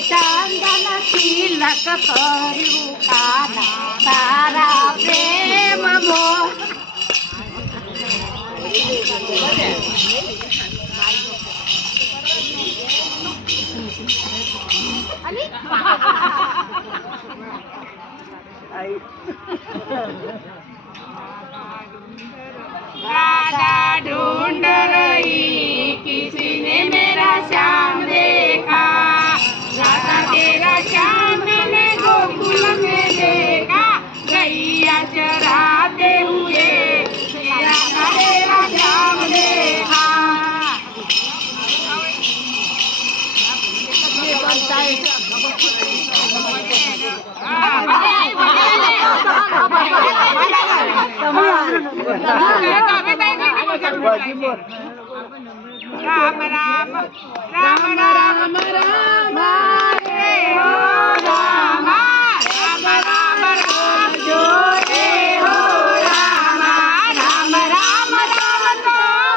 चंदन तिलक करू काना तारा प्रेम मोह राधा ढूंढ रही किसी ने मेरा श्याम देखा राधा तेरा श्याम मैंने गोकुल में देखा गैया चराते हुए तेरा श्याम देखा राम राम राम राम राम रे हो राम राम राम राम जो रे हो राम राम राम राम तो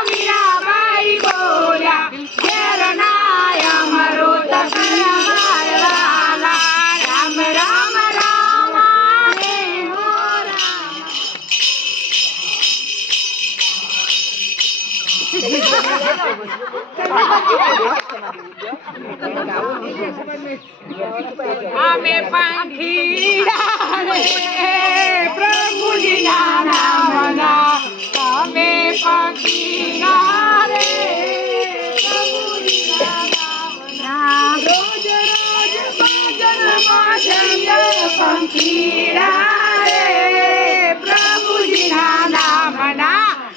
मीरा बाई बोला शरणाय मरो तकरमाय वाला राम राम राम रे हो हमें पंखीड़ा प्रभु जी नाम ना हमें पंखीड़ा रे प्रभु जी नाम ना रोज रोज भजन भजन पंखीड़ा रे प्रभु जी नाम ना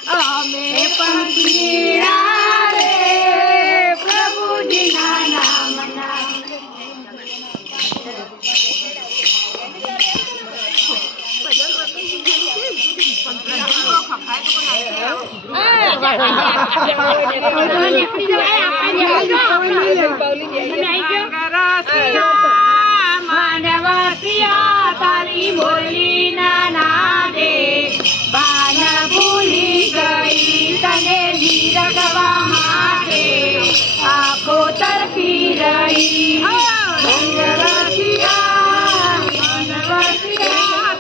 हमें पंखीड़ा रे प्रभु जी नाम ना मनवसिया तारी बोली नाना दे बान भूली गई तने धीरगवा माटे आँखों तरफी रही मनवसिया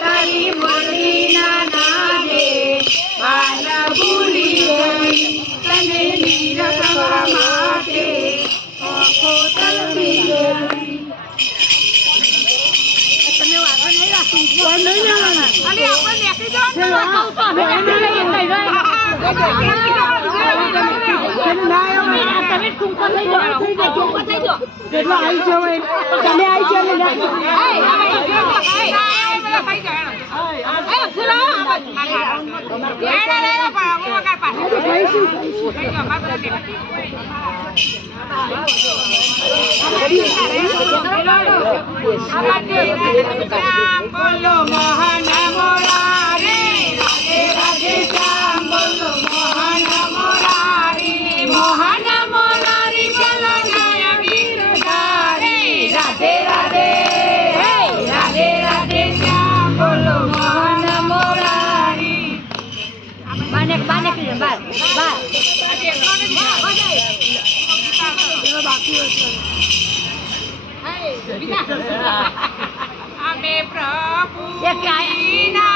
तारी बोली नाना दे बान भूली गई तने धीरगवा माटे आँखों तरफी रही बोलो मोहन मोरारी राधे राधे श्याम बोलो मोहन मोरारी मोहन मोरारी बोलो जय गिरधारी राधे राधे राधे राधे श्याम बोलो मोहन मोरारी बाने बाने के बार बार बाकी हमें प्रभु ना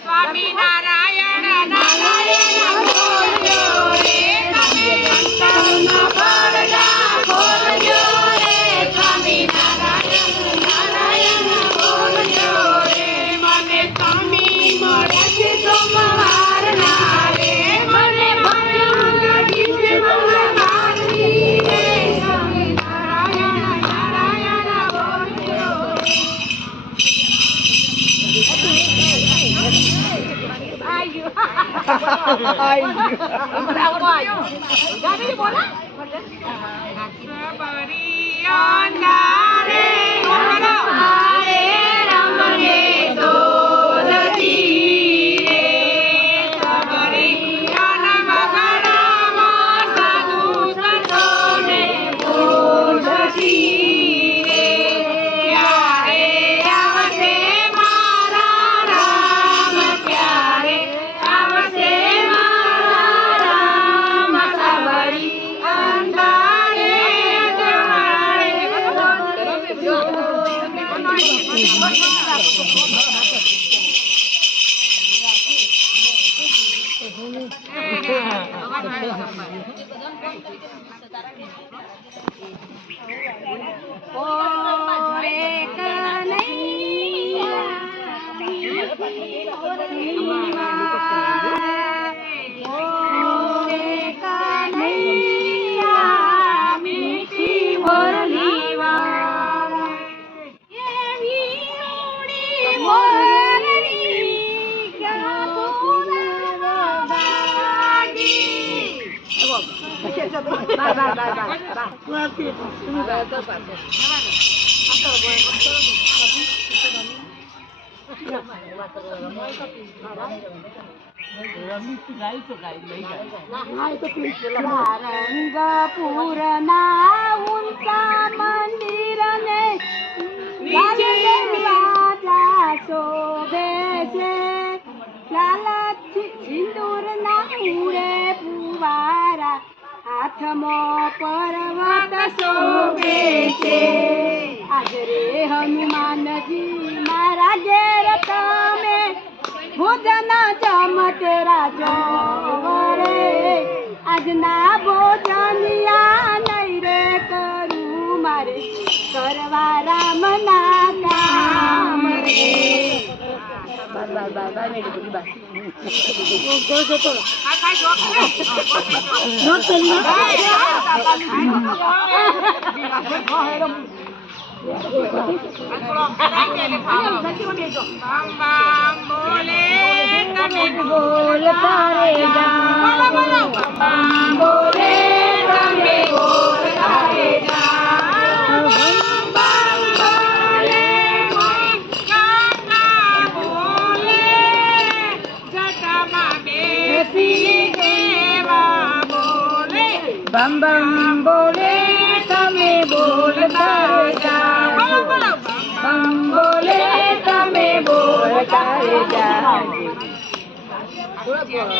સ્વામિનારાયણ નારાયણ બોલજો રે તમે અંતરના પડદા ખોલજો રે સ્વામિનારાયણ નારાયણ બોલજો રે મને સ્વામી મળે છે સોમવારના રે મને ભગવાન ગીત મંગળવારની રે સ્વામિનારાયણ નારાયણ બોલજો રંગપુરના ઊંચા મંદિરને રાજા શોભે છે લાલ સિંદૂરના ઉડે પુવારા હાથમાં પર્વત શોભે છે આજે હનુમાનજી મારા ઘેર તમે ભોજન જમતે રાજો રે આજના ભોજનિયા નહીં રે કરું મારે કરવા રામના કામ રે બોલે તમે બોલતા રે જા બોલે તમે બોલતા રે જા બોલે ગંગા બોલે જટામાં બેસી દેવા બોલે બમ બમ બોલે તમે બોલતા રે જા બમ બોલે તમે બોલતા રે જા બોલો